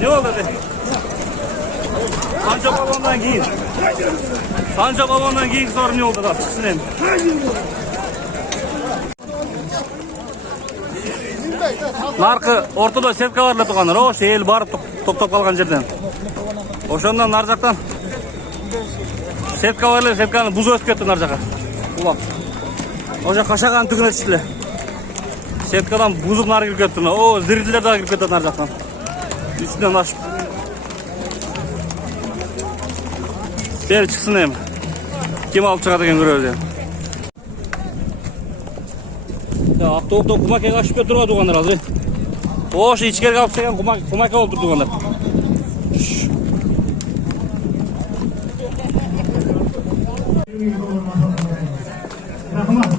Ne oldu? Sanca babamdan giyin. Sanca babamdan giyin sorun ne oldu da çıksın hem. Narkı ortada setka varla tuğanlar. O el barıp top kalgan жерден. Oşondan nar jaktan setka varla setkаны buzu ötüp ketти nar жака. Улап. Ошо кашаган тигине түштүлө. Сеткадан бузук нар кирип кетти. О, зирилдер дагы кирип кетти нар жактан. Üstünden açıp. Beri çıksın hem. Kim alıp çıkadı eken görüyoruz. Ya avtobusda kumakaya kaçıp götürüyor duganlar hazır. O şu içkeri alıp çıkan kumakaya oldu duganlar. Rahmat.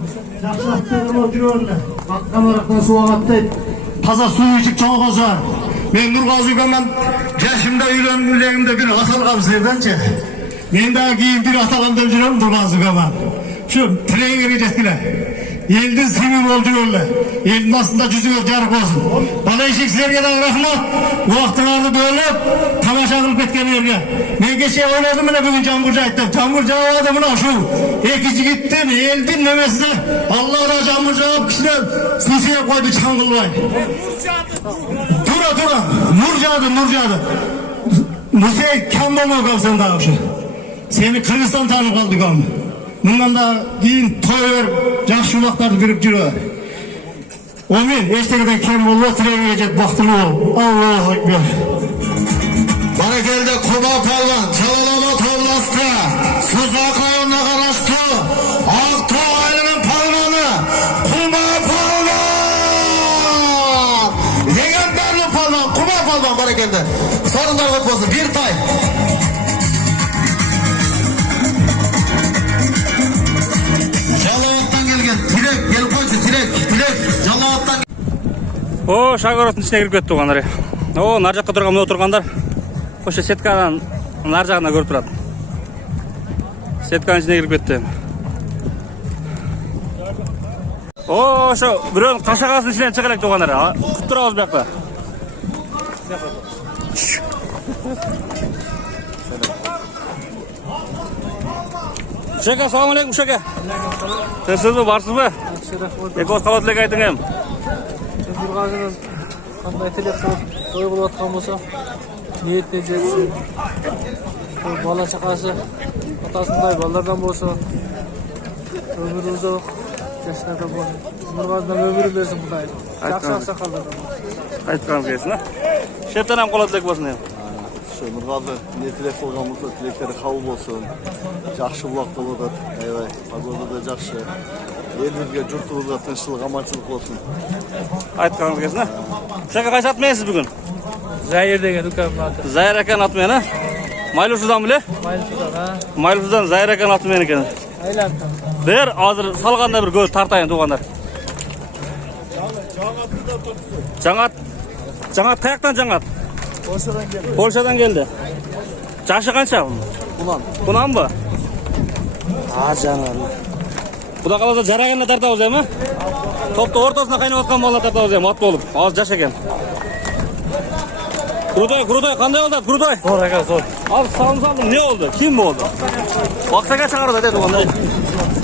Жақсылықтарым өтірерлі. Атқан арақтан суға аттайды. Таза су ішік çoğu var. Ben Nurgazi Gaman yaşımda үйленгенде bir аталғам сіздерденші. Мен daha кейін bir аталғамдан жүрем Nurgazi Gaman. Şu trenger edetkiler. Elдің сенің ол жүрерлі. Elдің астында жүзіңіз жарық болсын. Bana işiksizlerге de rahmat. Uaqtыңарды bölüp tamaşa kılıp ketkenlerge. Men geçe oynadım mine bugün Cambırca aytdım. Cambırca avadı mına şu. Eki jigittin elдің nemesine. Allah da Cambırca avıp kişiler susuya koydu çangılvay. Dura. Nurcadı. Musey kam bolmay kalsan daha şu. Seni Kırgızstan tanıp kaldık ama. Bundan da keyin toy verip жақсы улактарды берip жүрөбүз. Omin, eştekeden kem bolma tiregejet baktırlı ol. Allahu Ekber. Barakelde Kuba Palvan, Çalalama Tavlas'ta, Suzak ayağına karıştı, Altı ailinin palvanı, Kuba Palvan! Legendarlı palvan, Kuba Palvan barakelde. Sorunlar kopmasın, bir tay. Jalavot'tan gelgen, Tirek, gel koydu, Tirek, Jalavot'tan. O шагороттун ичине кирип кетти угандар. О, нар жакка турган мына отургандар. Ошо сеткадан нар жагына көрүп турат. Сетканын ичине кирип кетти. О, ошо бирөөнүн кашагасынын ичинен чыга элек угандар. Күтүп турабыз биякта. Шека, салам алейкум Шека. Сизби, барсызбы? Эки ос кабат элек айтың эм. Nurgazi'nin qanday tilak qilib to'y bo'layotgan bo'lsa, niyatni jetsin. Bola chaqasi otasinday bolalardan bo'lsa, ömrü uzoq, yoshlarda bo'lsin. Nurgazi'dan ömrü bersin bunday. Yaxshi oqsoqollardan. Aytgan kelsin, ha? Şerten ham qoladek bo'lsin ham. Şu Nurgazi ne tilek olgan bo'lsa, tilekleri qabul bo'lsin. Yaxshi uloqda bo'ladi. Aybay, pagoda da yaxshi. Elimizge, jurtumuzga tinchlik, amanchilik bo'lsin. Aytgan kelsin, ha? Şaka qaysi atmaysiz bugun? Zahir degan ukamning ati. Zahir akan аты meni. Maylusudan bile? Maylusudan, ha. Maylusudan Zahir akan аты meni ekan. Aylandim. Ber, hozir salganda bir ko'z tartayın tuğanlar. Жаңат qayerdan жаңат? Polshadan keldi. Polshadan keldi. Yaşı qancha? Kunan mı? Ha canım. Xudo qalasa jaraganda tartabız emi? Topda o'rtasida qaynab atgan bolalar tartabız emi, ot bo'lib. Hozir jash ekan. Krudoy, qanday oldu? Krudoy. Zo'r aka, zo'r. Al, saldım. Ne oldu? Kim bu oldu? Boqsaga chaqirdi dedi tuğanlar.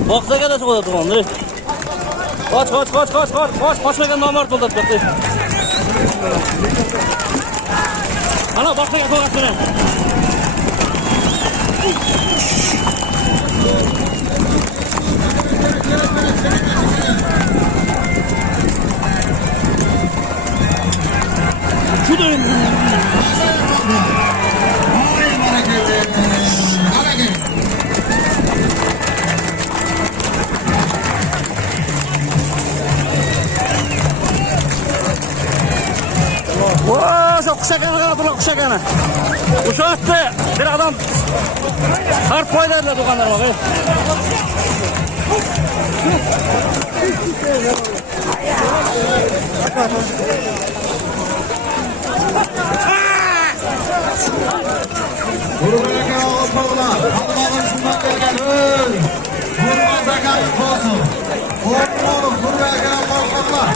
Boqsaga da chiqadi tuğanlar. Qoch, qochmagan nomard bo'ldi debdi. Ana boqsaga to'g'risini. Şudayım. Şu kuşakana kadar durun kuşakana. Kuşak attı. Bir adam kart koydu dediler dokanlar bak. Buraya oğullar, Allah'ın şundan gelgen öl. Vurmazda gelip olsun. Oğlum buraya gelen korkaklar.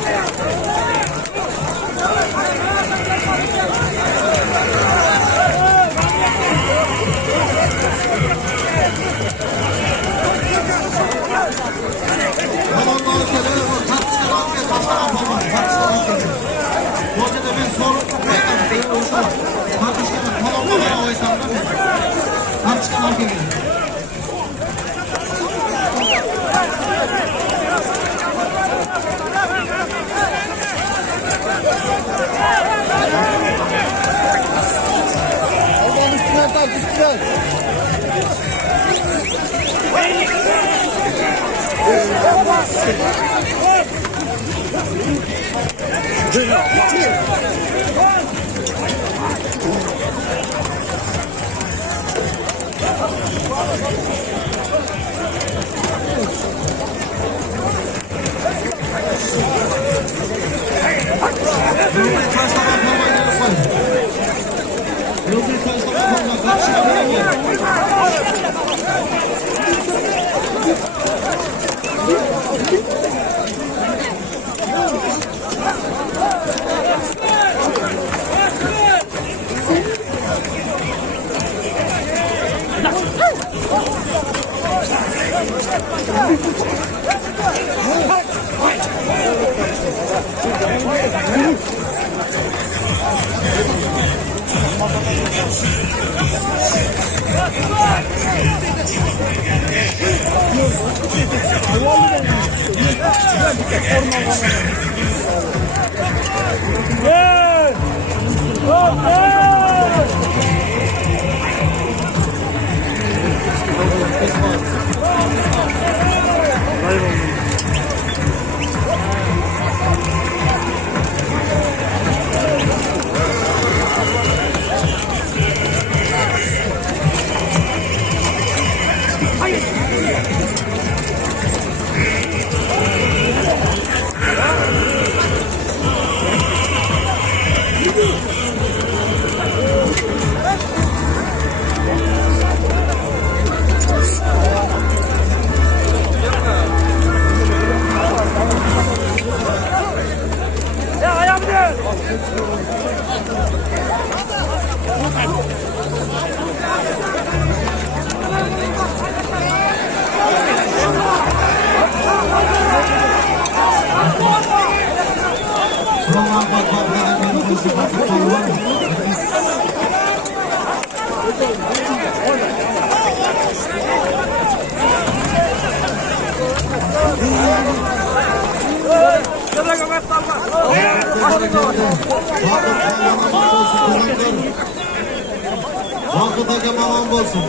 Vakıdaki mamam olsun.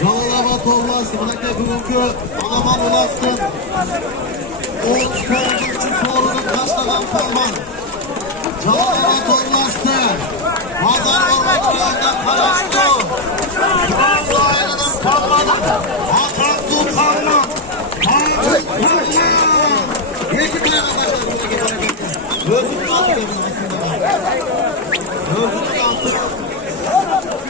Jalalabat olmasın. Bırakta bugünkü alaman ulaşsın. O sorunun taşlanan palman. Jalalabat olmasın. Pazar ormanlarında karıştı. Kıvamlı ayrılan palmanın. Ataklı palman. Ataklı palman. İki tane arkadaşlar buradaki palman. Gözünü atıyor aslında. Gözünü atıyor.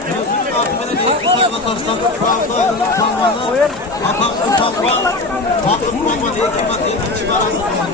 Gözünün altına bir sayfa taşladı. Kıvamlı ayrılan palmanı. Ataklı palman. Ataklı palman. İki barası palman.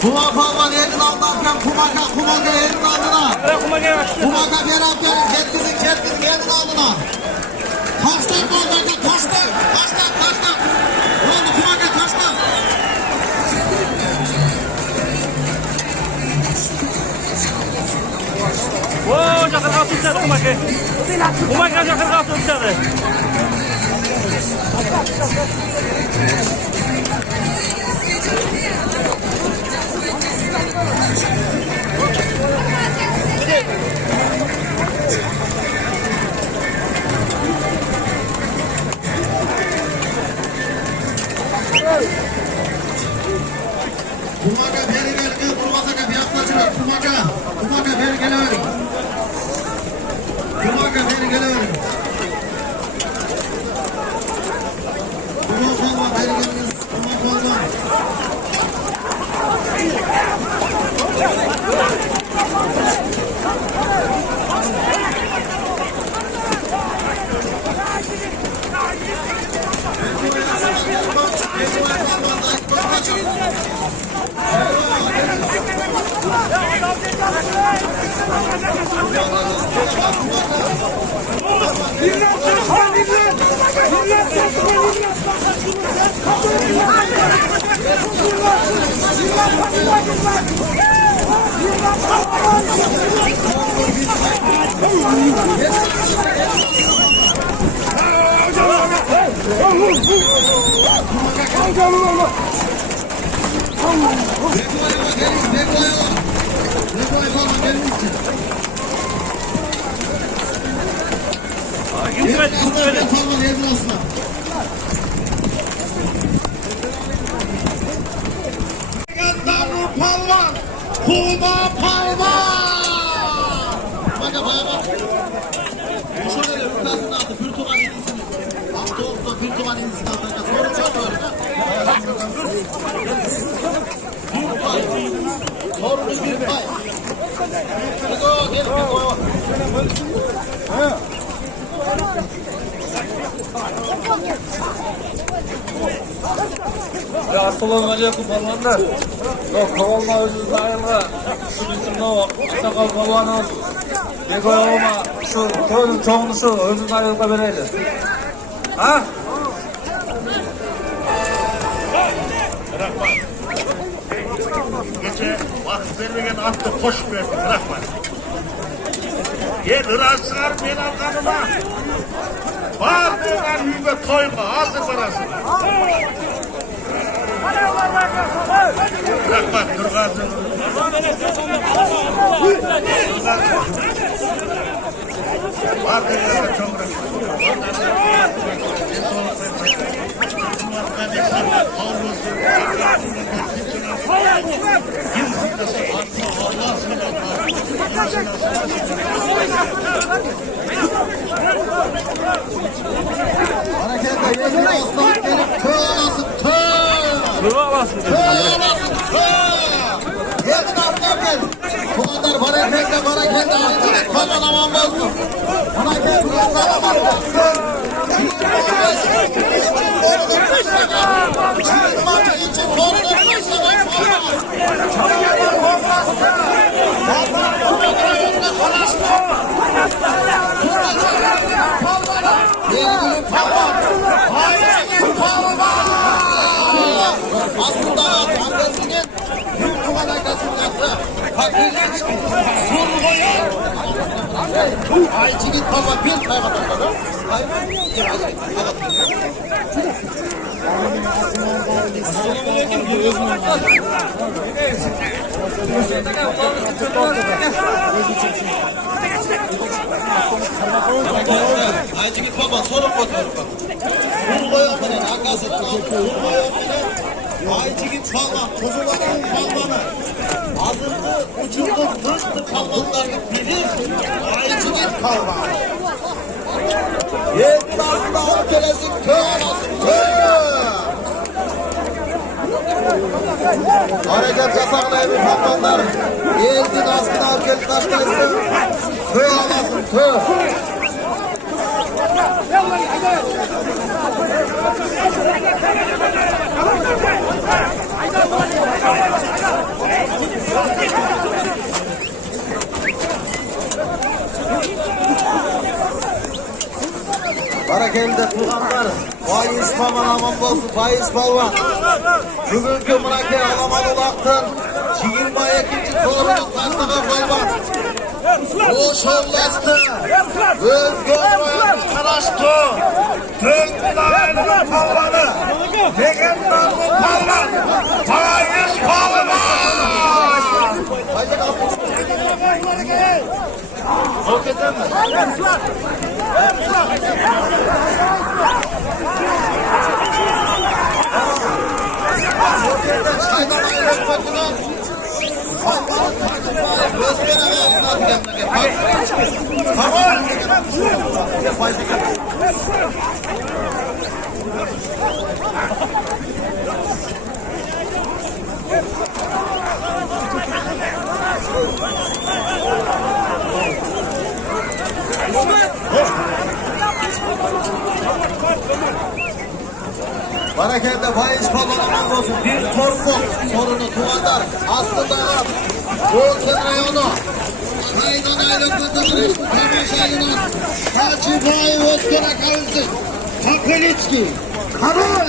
Kuma palman yerin altından kumaka yerin altına. Kumaka ketkizin yerin altına. Taşlar bozdaki taşlar. Ne oldu kumaka taşlar. Oo, jakır kalsın uçadı kumaka. Kumaka jakır kalsın uçadı. Kumaka beri gel kurmasaka bir yaklaşık. Kumaka beri gelelim. Kumaka beri gelelim. Kumaka beri gelelim. Kumaka. Kumaka. Palvan! Kuma Palvan! Baka bak. Şöyle yukarısına attı. Pürtuman indisini. Altı Pürtuman indisini attı. Sonra çok var. Sorunu bir pay. Gel. Assalomu alaykum palvonlar. Kovalma o'zingizni ayolga shu sakal polvonimiz begoyog'ima shu to'yning cho'ng'ini shu o'zingizni ayolga beraylik. Ha? Gece vakit vermegen attı koş verdi bırakma. Gel ırasılar ben alkanıma. Var diyorlar yüge toyma aldı parasını. Bırakma Turgaz'ı. Var diyorlar çok Hareketle yeni aslan gelip köy anasın köy! Kıva alasın. Köy anasın köy! Yeni aslan gel! Kumanдар hareketle ayıcılık falan aman bozdu. Buna gel burası alamaz bozsun. Çiğ maçı için korunun başlamak aslında annesinin bir kumana kaçırması fakirlik surgoya ayçilik baba bir kaybatanları ayçilik baba sorup oturup surgoya menen akasının adı surgoya menen ayçilik çalma çocukların çalmanı azındı ucundu hırslı kalmanlarını bilir ayçilik kalma yetti aslında o kelesin köy anasın köy hareket yasaklayın kalmanlar yetin aslında o kelin taşkayısı köy anasın köy Barakelde tuğanlar, Fayiz Palvan aman bolsun, Fayiz Palvan. Bugünkü mınake alaman olaktın, Çiğinbay ikinci sorunun taşlağı Palvan. O şovlastı, özgür boyanı karaştı, Tölkülaylı Palvan'ı, Tegendanlı Palvan, Fayiz Palvan. Haydi kapı. Çok eder mi? Çaydan ayrılık bakılan Palvan'ın takımları gösteremez Nazgâm'daki bak. Tamam. Fayda gel. Harekette Bayış Balon'un olsun. Bir torpuk sorunu tuğanlar. Aslında Volkan rayonu. Sayın Aylaklı'nın Kamışay'ın Hacı-Bay Özgür'e kalsın. Kapelitski. Karol.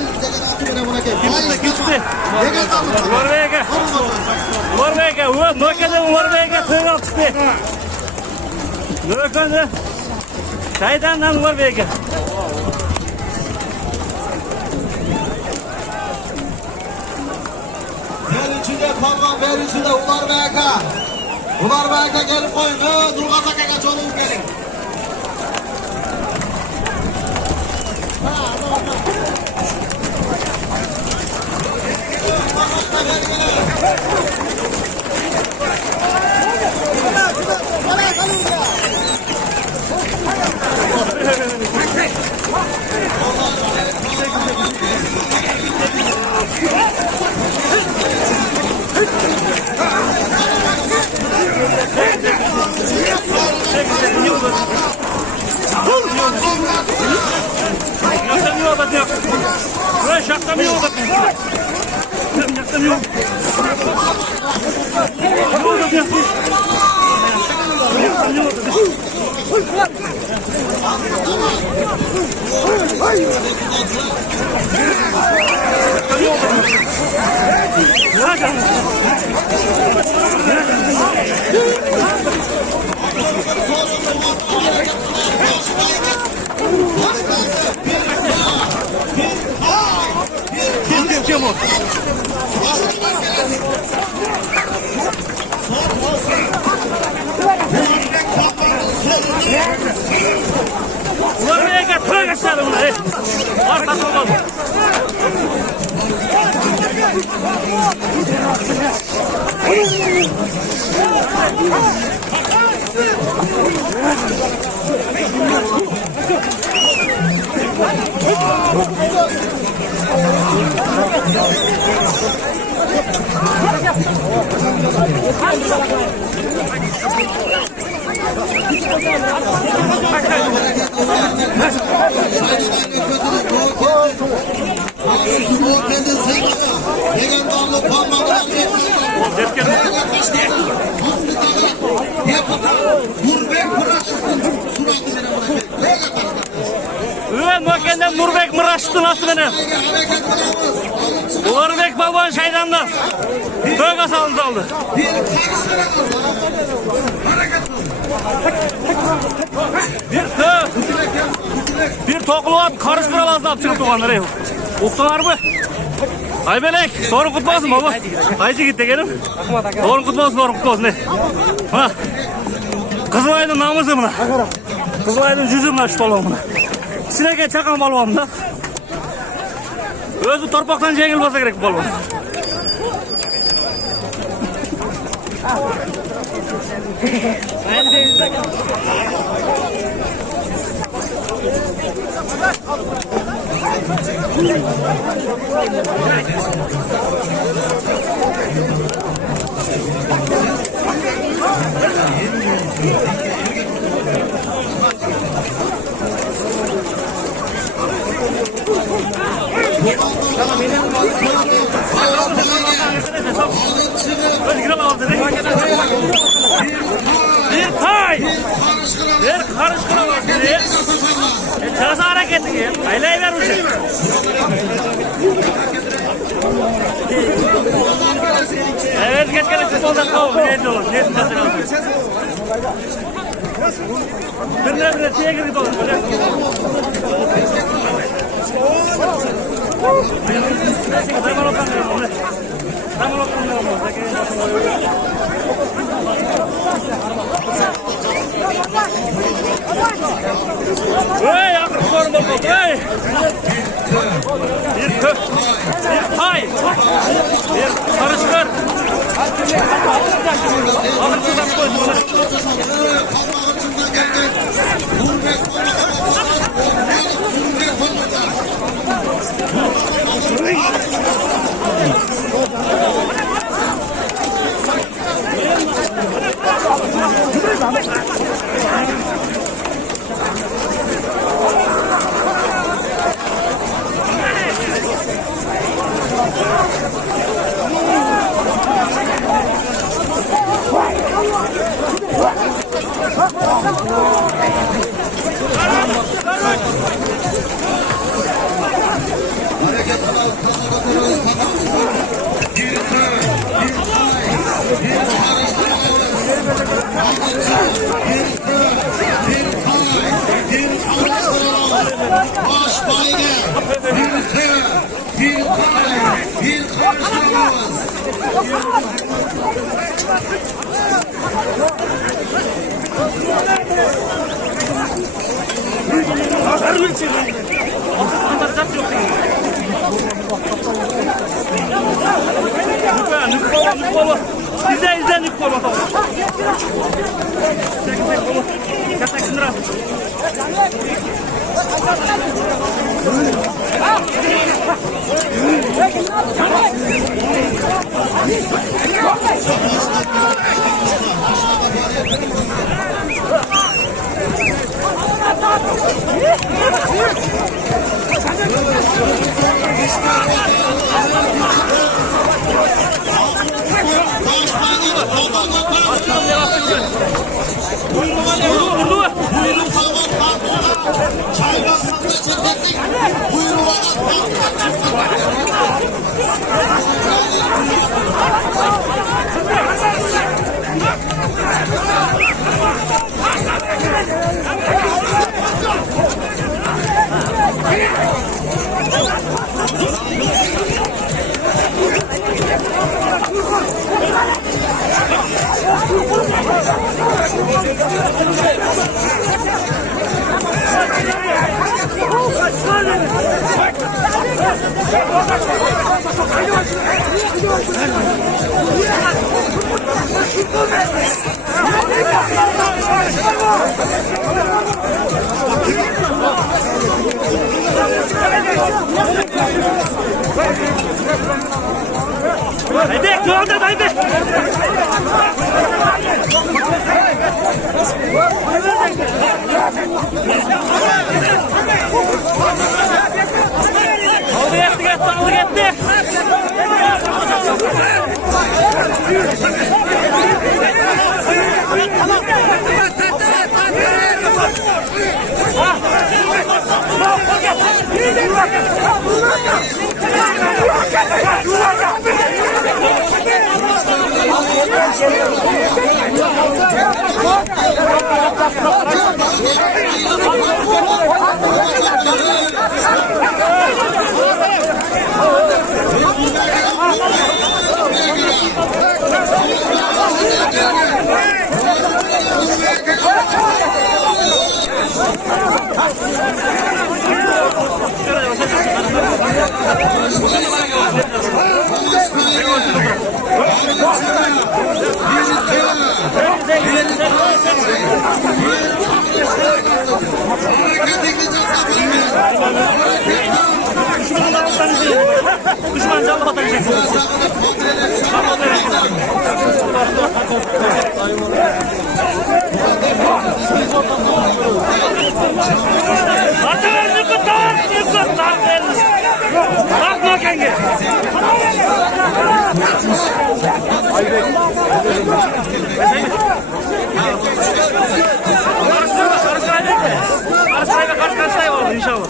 Norvega. Norvega. Tövbe çıktı. Norvega. Çaydandan Norvega. Ver içinde parmak, ver içinde Ular Beyaka. Ular Beyaka gelip koyun. Durgazak'a çoluğum gelin. Norvega tövbe aşağı bunlar. Arkası olmaz. Nokenden Nurbek mıraştı nasıl benim? Nurbek balon şeydanlar. Böyle salındı aldı. Bir tokluğun karış kıralazdı apçılık doğanları. Uktular mı? Aybelek, sorun kutmasın baba. Aycı gitti gelin. Sorun kutmasın. Ha. Kızılay'ın namusu buna. Kızılay'ın cüzü buna şu balonuna. Sineke çakan balonunda. Özü torpaktan jengil bolsa gerek balon. Bir karış kılavuz. Çarası hareketi gel. Aylayı ver ucu. Evet geç gelin futbolda kavun. Neydi olur? Neydi olur? Bir şeye girdik olur. Zaman okamıyorum. Hey, yakın sorun bakalım. Hey. Bir pay. Bir karışkır. Ağırlıktan koydum. İzle nük baba. Kaçak sınır al. Haydi, dur haydi. Aldı gitti. Düşman canlı batacak. Atın yıkıtar, yıkıtar. Bakma kenge. Arasayla karşı oldu inşallah.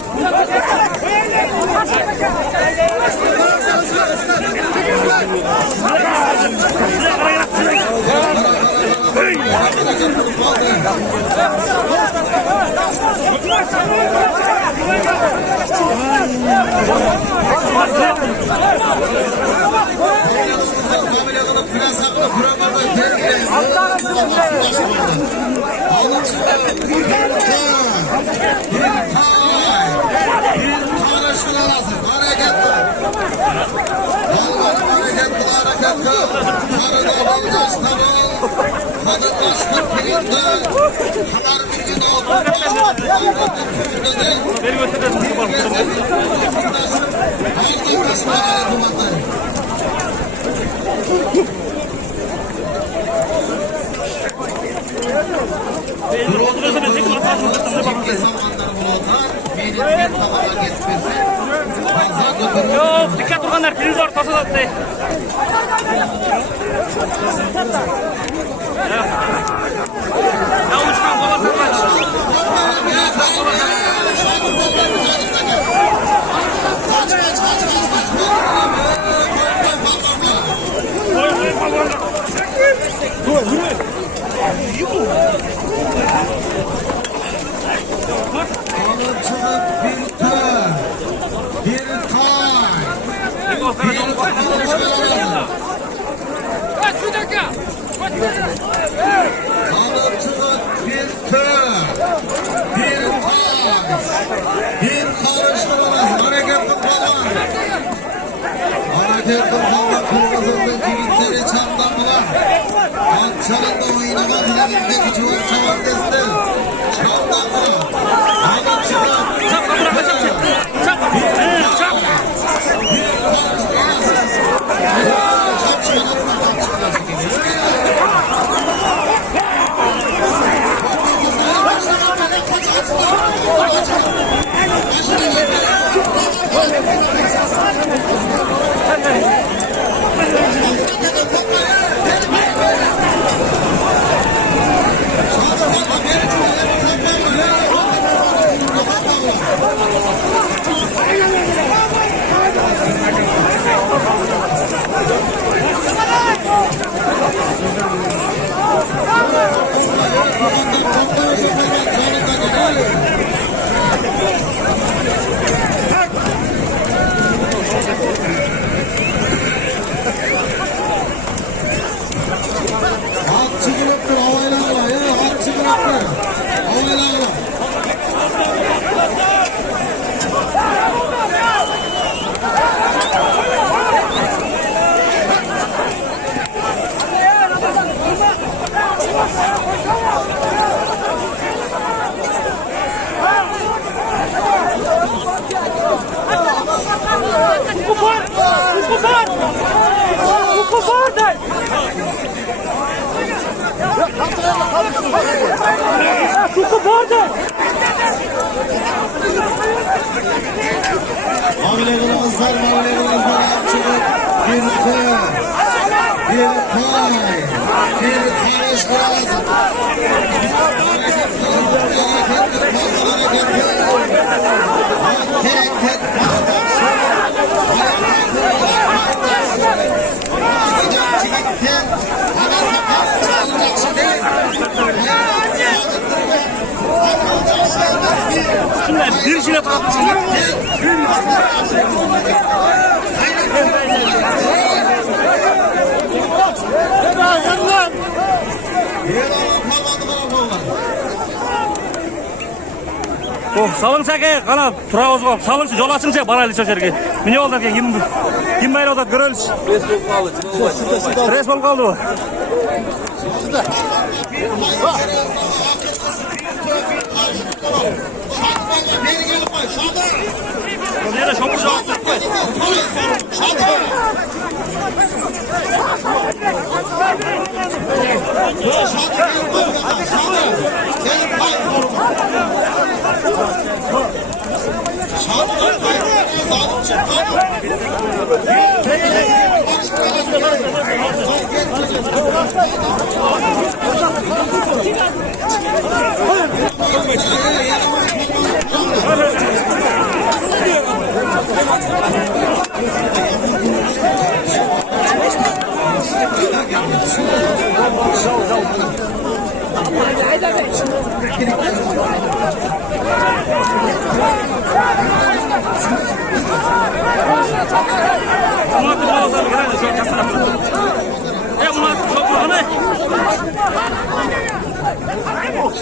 Yok, dikkat durganlar, deniz ortası da değil. Ya uçkan kola Kurbanlar kırmızı çiçekleri çamdanlar. Akçarında oyuna kafilerinde küçük çavar destek. Çamdanlar. Hadi çıkar. Çap bırak çap. Çap. Çap. Mavilerimizler çıkıp bir kır, bir pay, bir karış lazım. Şunlar bir şile patlatmışlar. Oh, salınsa ki, kana tura ozgom. Salınsa, yol açınca baraylı çöşerge. Mine oldu ki, kim bayrağı da görülüş. Resmen kaldı o. Nerede çok güzel oldu.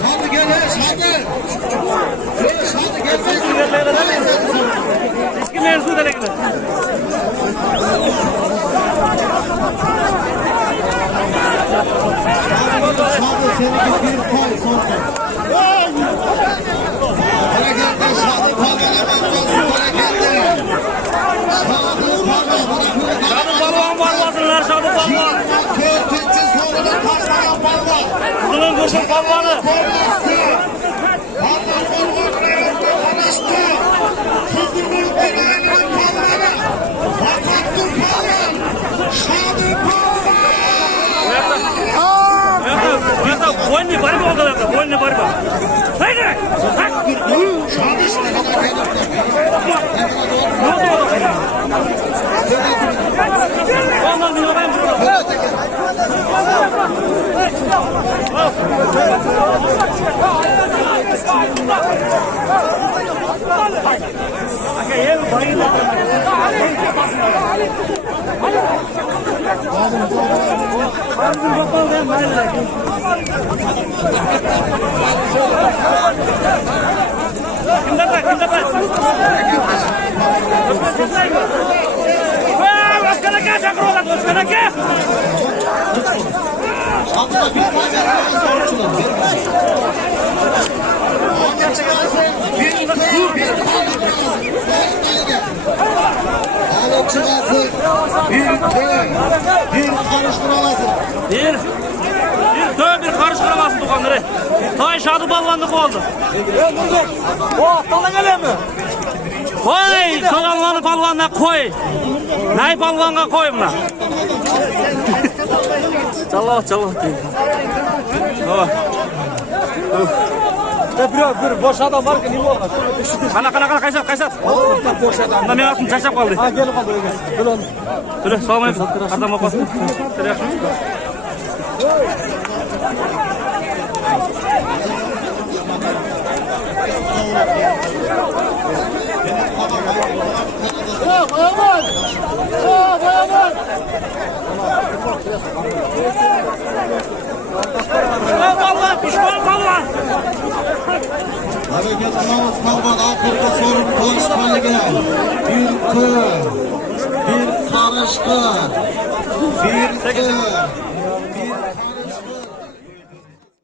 Şadı gel he şadı. Şadı gel. Eski mevzu da lekler. Şadı seninki bir pay sonra. Hareketler şadı pagana bakmasın hareketler. Şadı balvan balvasınlar, şadı balvan. Kötücü sonunda taşlayan balvan. Bunun kurşun balvanı. Konuştu. Balvan balvanlarında konuştu. Kızımın bebeğinin balvanı. Fakattır balvan. Şadı balvan. Boynu bari mi o kadar? Boynu bari mi? Haydi! Şadı işte kadar gelip Ne oldu o da? Ondan bir yorayım burada. Kim dapat? Özkan aka chaqirib Özkan aka. Atla bir Bir karış kıramasın tuğanları. Tay şadı ballandık oldu. Tala gele mi? Koy, soğanlanı balvanına koy. Nay balvanga koy buna. Çalah. Bir boş adam var ki ne olur? Kana kaysat. Boş adam. Bunda men altın çaşap kaldı. Ha gelip kaldı öyle. Böyle oldu. Söyle, selamun aleyküm. Adam bakmasın. Söyle yaxşı. Balvan, pişman balvan. Hareketimiz kalmadı. Akılda sorun konuşmaya. Bir tır, bir karışkı, bir tır.